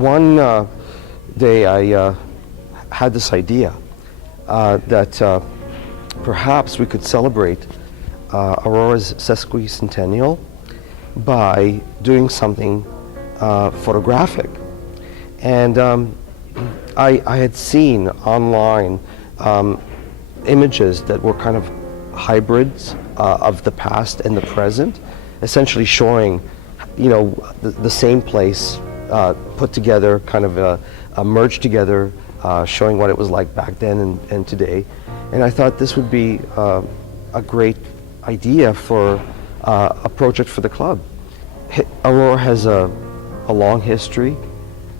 one day I had this idea that perhaps we could celebrate Aurora's sesquicentennial by doing something photographic. And I had seen online images that were kind of hybrids of the past and the present, essentially showing, the same place put together, kind of merged together, showing what it was like back then and today. And I thought this would be a great idea for a project for the club. Aurora has a long history.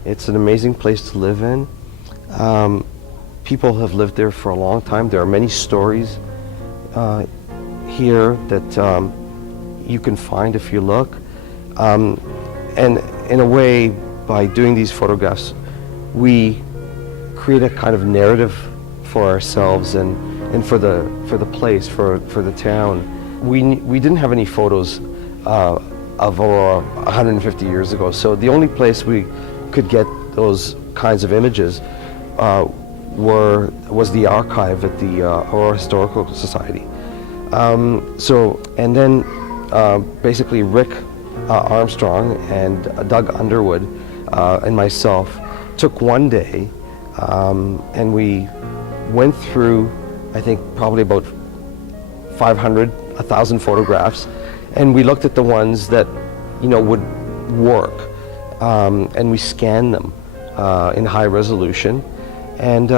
It's an amazing place to live in. People have lived there for a long time. There are many stories here that you can find if you look. And in a way, by doing these photographs, we create a kind of narrative for ourselves and for the place, for the town. We didn't have any photos of Aurora 150 years ago, so the only place we could get those kinds of images was the archive at the Aurora Historical Society. And then basically Rick Armstrong and Doug Underwood and myself took one day and we went through, I think, probably about 500, 1,000 photographs, and we looked at the ones that would work, and we scanned them in high resolution. And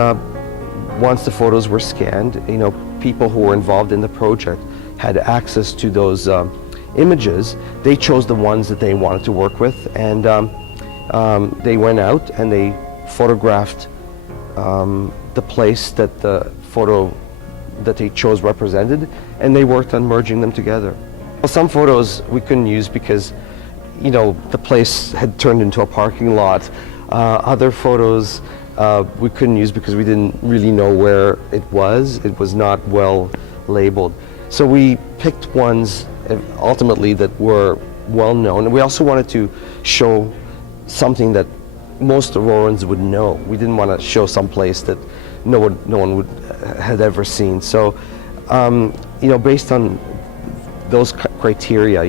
once the photos were scanned, people who were involved in the project had access to those images. They chose the ones that they wanted to work with, and they went out and they photographed the place that the photo that they chose represented, and they worked on merging them together. Well, some photos we couldn't use because the place had turned into a parking lot. Other photos we couldn't use because we didn't really know where it was. It was not well labeled. So we picked ones ultimately that were well known. And we also wanted to show something that most Aurorans would know. We didn't want to show some place that no one had ever seen. So, based on those criteria,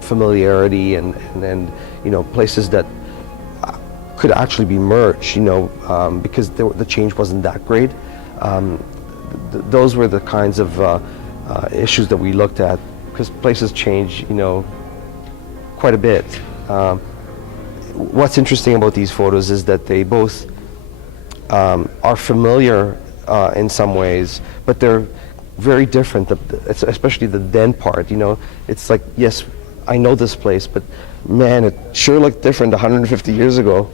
familiarity and places that could actually be merged, because the change wasn't that great. Those were the kinds of issues that we looked at, because places change, quite a bit. What's interesting about these photos is that they both are familiar in some ways, but they're very different. Especially the then part, it's like, yes, I know this place, but man, it sure looked different 150 years ago.